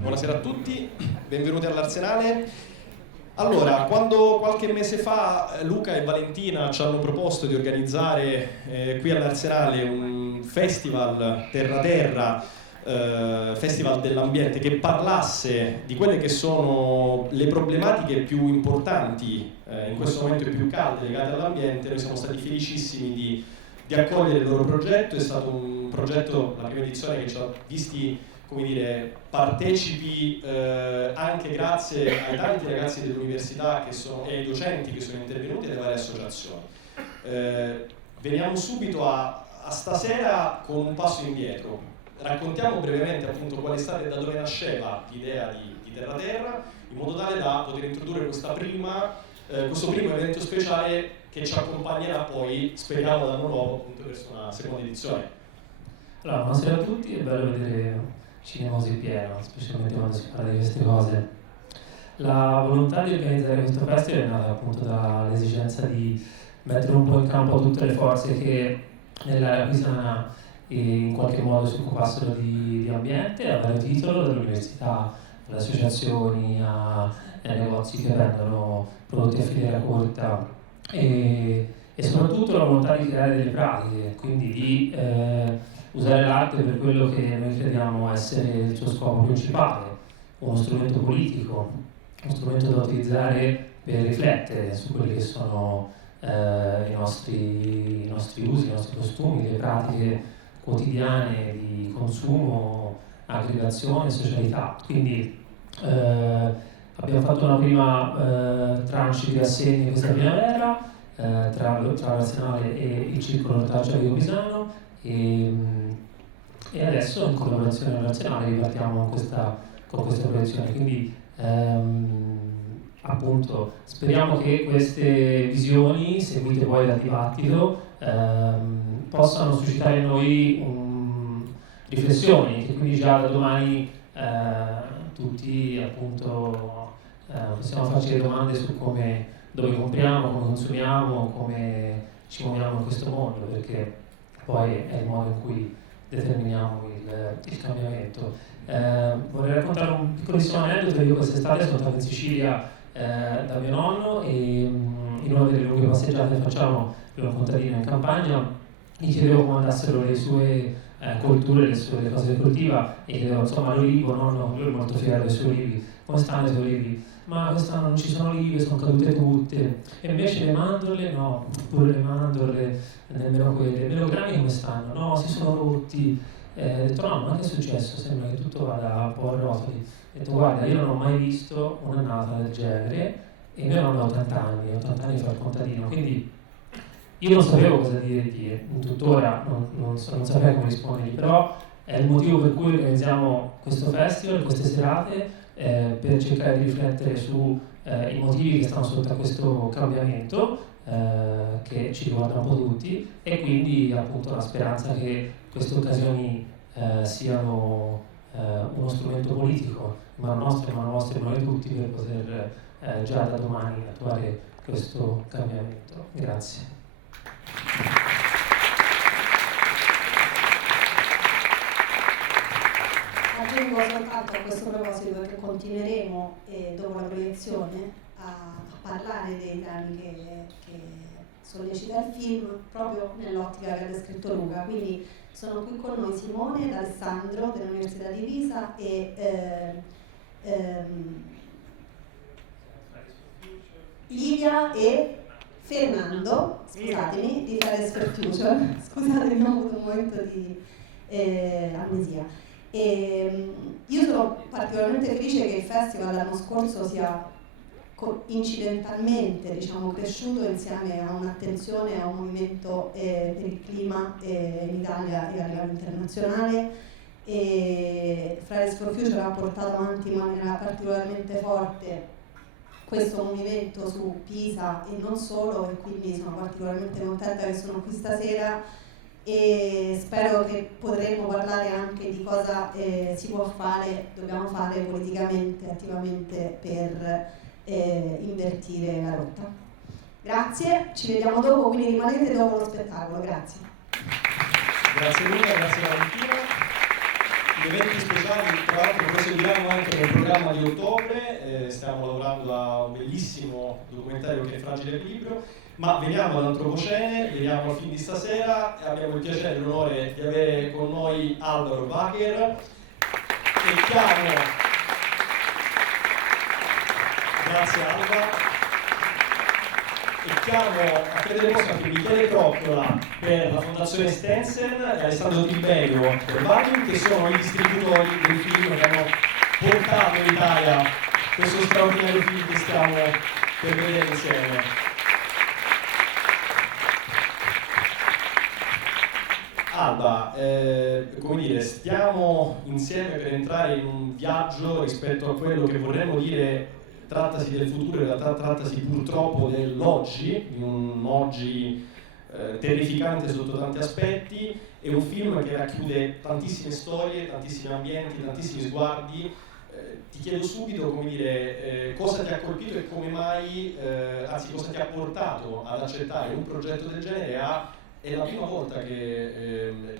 Buonasera a tutti, benvenuti all'Arsenale. Allora, quando qualche mese fa Luca e Valentina ci hanno proposto di organizzare qui all'Arsenale un festival terra-terra, festival dell'ambiente, che parlasse di quelle che sono le problematiche più importanti in questo momento e più calde legate all'ambiente, noi siamo stati felicissimi di accogliere il loro progetto. È stato un progetto, la prima edizione, che ci ha visti, come dire, partecipi anche grazie ai tanti ragazzi dell'università e ai docenti che sono intervenuti e alle varie associazioni. Veniamo subito a stasera con un passo indietro. Raccontiamo brevemente appunto qual è stata e da dove nasceva l'idea di Terra Terra, in modo tale da poter introdurre questo primo evento speciale che ci accompagnerà poi, speriamo, l'anno nuovo, appunto, verso una seconda edizione. Allora, buonasera a tutti, è bello vedere cinema così pieno, specialmente quando si parla di queste cose. La volontà di organizzare questo festival è nata appunto dall'esigenza di mettere un po' in campo tutte le forze che nell'area pisana in qualche modo si occupassero di ambiente, a vario titolo, dall'università, alle associazioni, ai negozi che vendono prodotti a filiera corta e soprattutto la volontà di creare delle pratiche, quindi di usare l'arte per quello che noi crediamo essere il suo scopo principale, uno strumento politico, uno strumento da utilizzare per riflettere su quelli che sono i nostri usi, i nostri costumi, le pratiche quotidiane di consumo, aggregazione, socialità. Quindi abbiamo fatto una prima tranche di assegni questa primavera tra l'Arsenale e il Circolo Ortaceo Pisano e adesso in collaborazione con l'Arsenale ripartiamo con questa proiezione. Quindi appunto speriamo che queste visioni, seguite poi dal dibattito, possano suscitare in noi riflessioni, che quindi già da domani tutti appunto possiamo farci le domande su dove compriamo, come consumiamo, come ci muoviamo in questo mondo, perché poi è il modo in cui determiniamo il cambiamento. Vorrei raccontare un piccolissimo aneddoto. Io quest'estate sono stato in Sicilia da mio nonno e in una delle lunghe passeggiate che facciamo per un contadino in campagna gli chiedevo come andassero le sue colture, le cose che coltiva, e chiedevo insomma l'olivo, nonno, lui è molto fiero dei suoi olivi, come stanno i suoi olivi? Ma quest'anno non ci sono olive, sono cadute tutte. E invece le mandorle, no, pure le mandorle, nemmeno quelle. I melograni come stanno? No, si sono rotti. Ho detto no, ma che è successo? Sembra che tutto vada un po' a rotoli. Ho detto guarda, io non ho mai visto un'annata del genere e io non ho 80 anni fa il contadino, quindi io non sapevo cosa dire, tuttora non sapevo come rispondergli, però è il motivo per cui organizziamo questo festival, queste serate, per cercare di riflettere su i motivi che stanno sotto a questo cambiamento che ci riguarda un po' tutti, e quindi appunto la speranza che queste occasioni siano uno strumento politico, mano nostra, mano di tutti, per poter già da domani attuare questo cambiamento. Grazie. Aggiungo soltanto a questo proposito che continueremo dopo la proiezione a parlare dei temi che sollecita il film, proprio nell'ottica che ha descritto Luca. Quindi sono qui con noi Simone ed Alessandro dell'Università di Pisa e Livia e Fernando, scusatemi, di Fridays for Future. Scusatemi, ho avuto un momento di amnesia. Io sono particolarmente felice che il festival l'anno scorso sia incidentalmente, diciamo, cresciuto insieme a un'attenzione a un movimento per il clima in Italia e a livello internazionale, e Fridays for Future ha portato avanti in maniera particolarmente forte questo movimento su Pisa e non solo, e quindi sono particolarmente contenta che sono qui stasera e spero che potremo parlare anche di cosa si può fare, dobbiamo fare politicamente, attivamente per invertire la rotta. Grazie, ci vediamo dopo, quindi rimanete dopo lo spettacolo, grazie. Grazie Luca, grazie Valentina. Gli eventi speciali tra l'altro proseguiranno anche nel programma di ottobre, stiamo lavorando a un bellissimo documentario che è Fragile Equilibrio, ma veniamo all'Antropocene, veniamo al film di stasera e abbiamo il piacere e l'onore di avere con noi Alvaro Bacher e chiamo, grazie Alba, e chiamo a prendere posto anche Michele Crocchiola per la Fondazione Stensen e Alessandro Tiberio per Valium, che sono i distributori del film che hanno portato in Italia questo straordinario film che stiamo per vedere insieme. Alba, come dire, stiamo insieme per entrare in un viaggio rispetto a quello che vorremmo dire. Trattasi del futuro, in realtà trattasi purtroppo dell'oggi, di un oggi terrificante sotto tanti aspetti. È un film che racchiude tantissime storie, tantissimi ambienti, tantissimi sguardi. Ti chiedo subito, come dire, cosa ti ha colpito e come mai, anzi cosa ti ha portato ad accettare un progetto del genere. È la prima volta che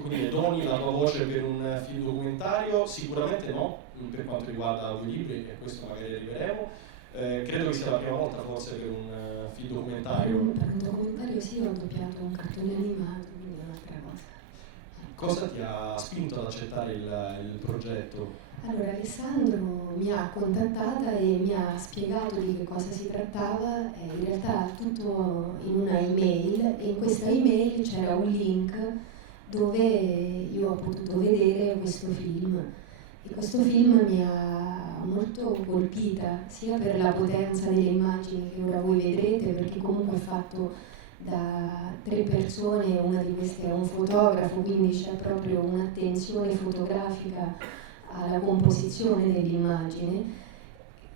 come dire, doni la tua voce per un film documentario? Sicuramente no, per quanto riguarda audiolibri, e questo magari arriveremo. Credo che sia la prima volta forse per un film documentario. Per un documentario sì, ho doppiato un cartone animato, quindi è un'altra cosa. Cosa ti ha spinto ad accettare il progetto? Allora, Alessandro mi ha contattata e mi ha spiegato di che cosa si trattava, in realtà tutto in una email, e in questa email c'era un link dove io ho potuto vedere questo film. E questo film mi ha molto colpita, sia per la potenza delle immagini che ora voi vedrete, perché comunque è fatto da 3 persone, una di queste è un fotografo, quindi c'è proprio un'attenzione fotografica alla composizione dell'immagine,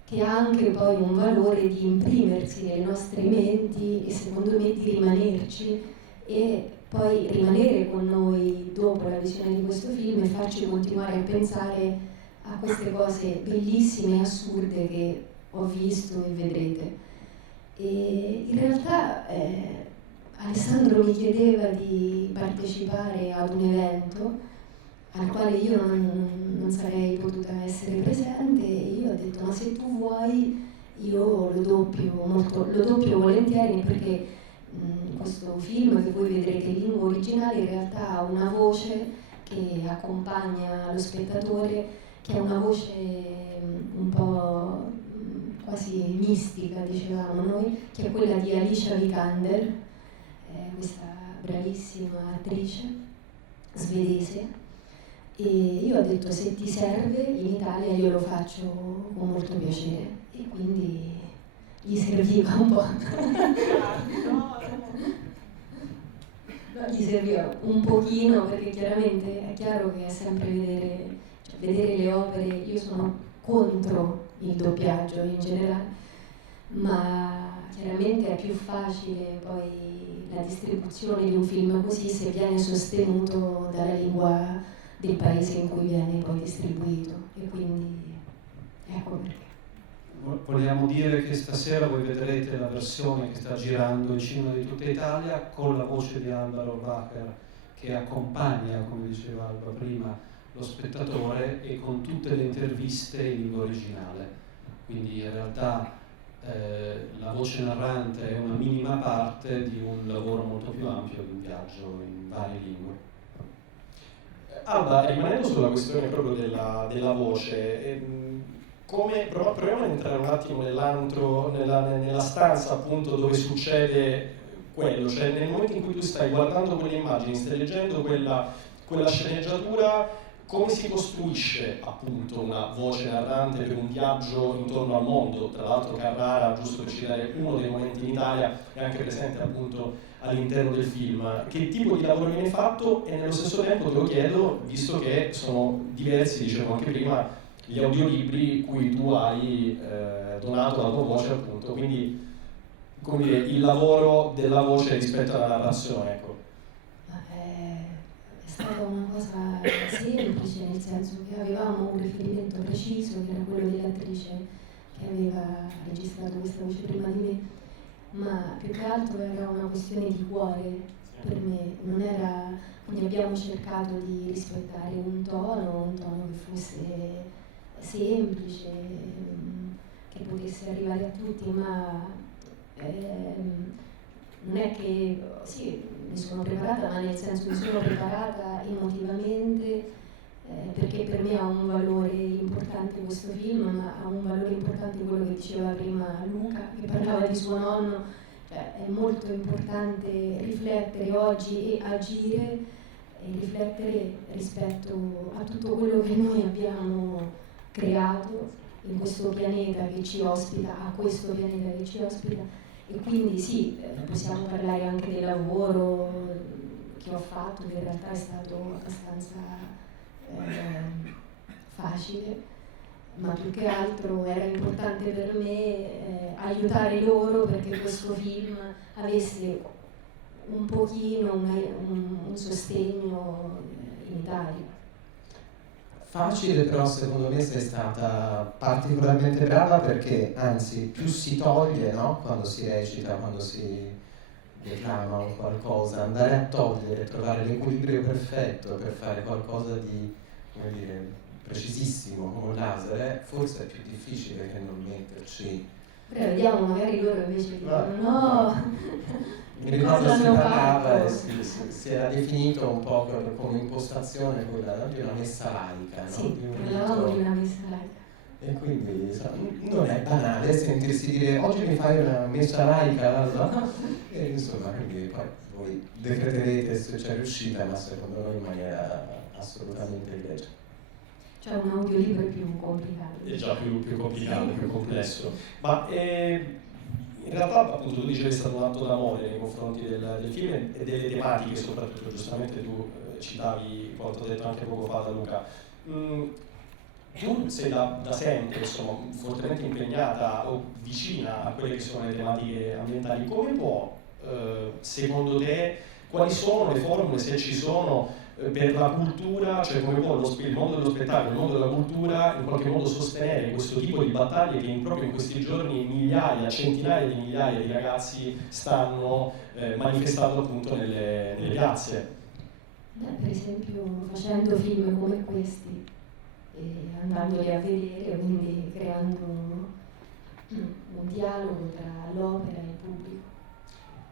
che ha anche poi un valore di imprimersi nelle nostre menti e secondo me di rimanerci e poi rimanere con noi dopo la visione di questo film e farci continuare a pensare a queste cose bellissime e assurde che ho visto e vedrete. E in realtà Alessandro mi chiedeva di partecipare ad un evento al quale io non sarei potuta essere presente, e io ho detto: ma se tu vuoi io lo doppio volentieri, perché questo film che voi vedrete in lingua originale in realtà ha una voce che accompagna lo spettatore, che è una voce un po' quasi mistica, dicevamo noi, che è quella di Alicia Vikander, questa bravissima attrice svedese. E io ho detto: se ti serve in Italia io lo faccio con molto piacere, e quindi gli serviva un po'. Gli serviva un pochino, perché chiaramente è chiaro che è sempre vedere le opere. Io sono contro il doppiaggio in generale, ma chiaramente è più facile poi la distribuzione di un film così se viene sostenuto dalla lingua del paese in cui viene poi distribuito, e quindi ecco perché. Vogliamo dire che stasera voi vedrete la versione che sta girando in cinema di tutta Italia con la voce di Alvaro Bacher, che accompagna, come diceva Alba prima, lo spettatore, e con tutte le interviste in lingua originale. Quindi in realtà la voce narrante è una minima parte di un lavoro molto più ampio, di un viaggio in varie lingue. Alba, rimanendo sulla questione proprio della voce, proviamo ad entrare un attimo nell'antro, nella stanza appunto dove succede quello, cioè nel momento in cui tu stai guardando quelle immagini, stai leggendo quella sceneggiatura, come si costruisce appunto una voce narrante per un viaggio intorno al mondo? Tra l'altro Carrara, giusto per citare uno dei momenti in Italia, è anche presente appunto all'interno del film. Che tipo di lavoro viene fatto? E nello stesso tempo te lo chiedo, visto che sono diversi, dicevo anche prima, gli audiolibri cui tu hai donato la tua voce, appunto, quindi come dire, il lavoro della voce rispetto alla narrazione, ecco. È stata una cosa semplice, nel senso che avevamo un riferimento preciso, che era quello dell'attrice che aveva registrato questa voce prima di me, ma più che altro era una questione di cuore per me, non era, quindi abbiamo cercato di rispettare un tono che fosse semplice, che potesse arrivare a tutti, ma non è che, sì, mi sono preparata, ma nel senso mi sono preparata emotivamente, perché per me ha un valore importante questo film, ma ha un valore importante quello che diceva prima Luca, che parlava di suo nonno. Cioè, è molto importante riflettere oggi e agire, e riflettere rispetto a tutto quello che noi abbiamo creato in questo pianeta che ci ospita, a questo pianeta che ci ospita. E quindi sì, possiamo parlare anche del lavoro che ho fatto, che in realtà è stato abbastanza facile, ma più che altro era importante per me aiutare loro perché questo film avesse un pochino un sostegno in Italia. Facile, però secondo me sei stata particolarmente brava, perché anzi più si toglie, no? Quando si recita, quando si declama un qualcosa, andare a togliere, trovare l'equilibrio perfetto per fare qualcosa di, come dire, precisissimo come un laser, forse è più difficile che non metterci. Però vediamo, magari loro invece dicono no. Mi ricordo si parlava e si era definito un po' come impostazione quella di una messa laica, no? Sì, Di un parlavamo rito. di una messa laica. E quindi non è banale sentirsi dire oggi mi fai una messa laica, no? E insomma, quindi poi voi decreterete se c'è riuscita, ma secondo noi in maniera assolutamente egregia. Cioè un audiolibro è più complicato. È già più complicato, più complesso. Ma in realtà, appunto, tu dicevi che è stato un atto d'amore nei confronti del film e delle tematiche, soprattutto, giustamente tu citavi quanto detto anche poco fa da Luca. Tu sei da sempre, insomma, fortemente impegnata o vicina a quelle che sono le tematiche ambientali. Come può, secondo te, quali sono le formule, se ci sono, per la cultura, cioè come può il mondo dello spettacolo, il mondo della cultura in qualche modo sostenere questo tipo di battaglie che proprio in questi giorni migliaia, centinaia di migliaia di ragazzi stanno manifestando appunto nelle piazze? Per esempio facendo film come questi, e andandoli a vedere, quindi creando un dialogo tra l'opera e il pubblico.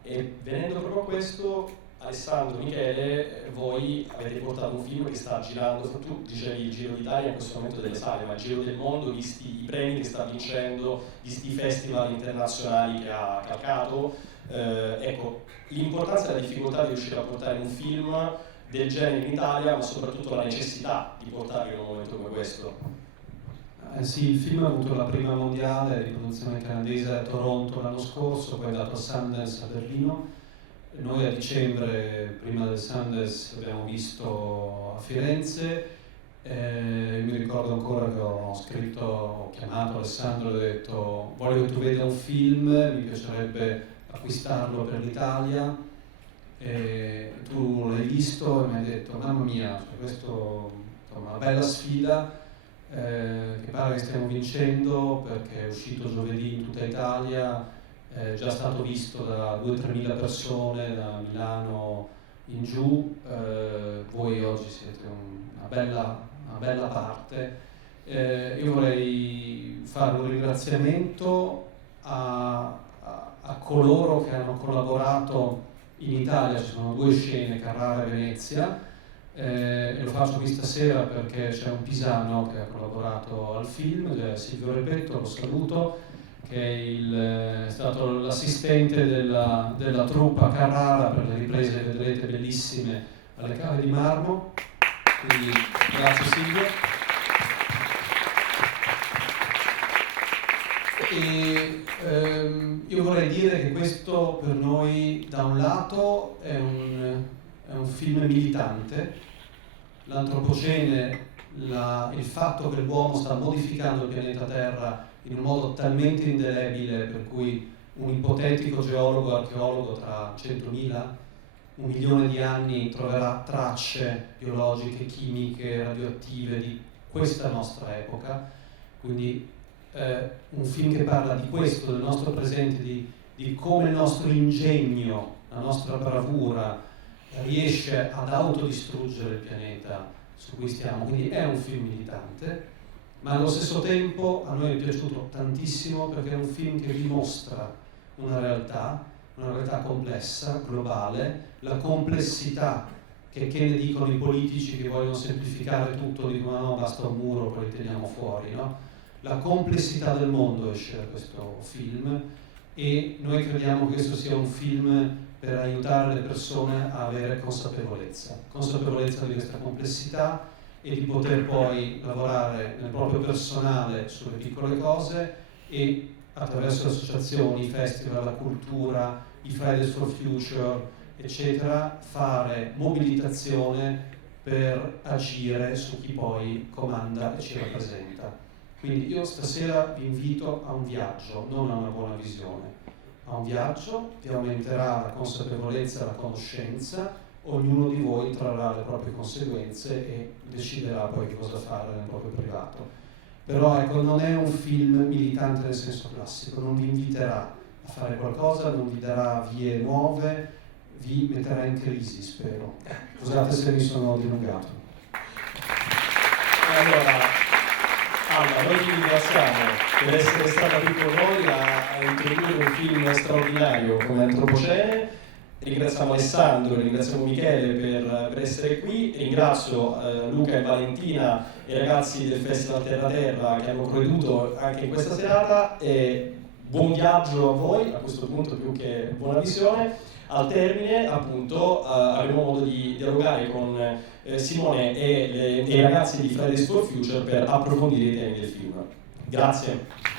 E venendo proprio a questo, Alessandro, Michele, voi avete portato un film che sta girando, tu dicevi il Giro d'Italia in questo momento delle sale, ma il Giro del Mondo, visti i premi che sta vincendo, visti i festival internazionali che ha calcato, ecco, l'importanza e la difficoltà di riuscire a portare un film del genere in Italia, ma soprattutto la necessità di portarlo in un momento come questo. Sì, il film ha avuto la prima mondiale di produzione canadese a Toronto l'anno scorso, poi è andato a Sundance a Berlino. Noi a dicembre, prima del Sundance, l'abbiamo visto a Firenze. Mi ricordo ancora che ho chiamato Alessandro e ho detto voglio che tu veda un film, mi piacerebbe acquistarlo per l'Italia. Tu l'hai visto e mi hai detto mamma mia, questo è una bella sfida. Che pare che stiamo vincendo perché è uscito giovedì in tutta Italia, è già stato visto da 2-3 mila persone da Milano in giù, voi oggi siete una bella parte. Io vorrei fare un ringraziamento a coloro che hanno collaborato in Italia. Ci sono 2 scene, Carrara e Venezia. E lo faccio qui stasera perché c'è un pisano che ha collaborato al film, Silvio Repetto, lo saluto, che è stato l'assistente della truppa Carrara per le riprese che vedrete bellissime alle Cave di Marmo. Quindi grazie Silvio. E Io vorrei dire che questo per noi da un lato è un film militante, l'antropocene, il fatto che l'uomo sta modificando il pianeta Terra in un modo talmente indelebile per cui un ipotetico geologo o archeologo tra 100.000, 1 milione di anni troverà tracce biologiche, chimiche, radioattive di questa nostra epoca. Quindi un film che parla di questo, del nostro presente, di come il nostro ingegno, la nostra bravura riesce ad autodistruggere il pianeta su cui stiamo. Quindi è un film militante, ma allo stesso tempo a noi è piaciuto tantissimo perché è un film che dimostra una realtà complessa, globale, la complessità che ne dicono i politici che vogliono semplificare tutto, dicono no, basta un muro, poi li teniamo fuori, no? La complessità del mondo esce da questo film e noi crediamo che questo sia un film per aiutare le persone a avere consapevolezza di questa complessità e di poter poi lavorare nel proprio personale sulle piccole cose e attraverso associazioni, i festival, la cultura, i Fridays for Future, eccetera, fare mobilitazione per agire su chi poi comanda e ci rappresenta. Quindi io stasera vi invito a un viaggio, non a una buona visione, a un viaggio che aumenterà la consapevolezza e la conoscenza, ognuno di voi trarrà le proprie conseguenze e deciderà poi che cosa fare nel proprio privato. Però ecco, non è un film militante nel senso classico, non vi inviterà a fare qualcosa, non vi darà vie nuove, vi metterà in crisi, spero. Scusate se mi sono dilungato. Allora, Anna, noi ti ringraziamo per essere stata qui con noi a introdurre un film straordinario come Antropocene. Ringraziamo Alessandro, ringraziamo Michele per essere qui, ringrazio Luca e Valentina e i ragazzi del Festival Terra Terra che hanno creduto anche in questa serata e buon viaggio a voi, a questo punto più che buona visione. Al termine appunto avremo modo di dialogare con Simone e i ragazzi di Fridays for Future per approfondire i temi del film. Grazie.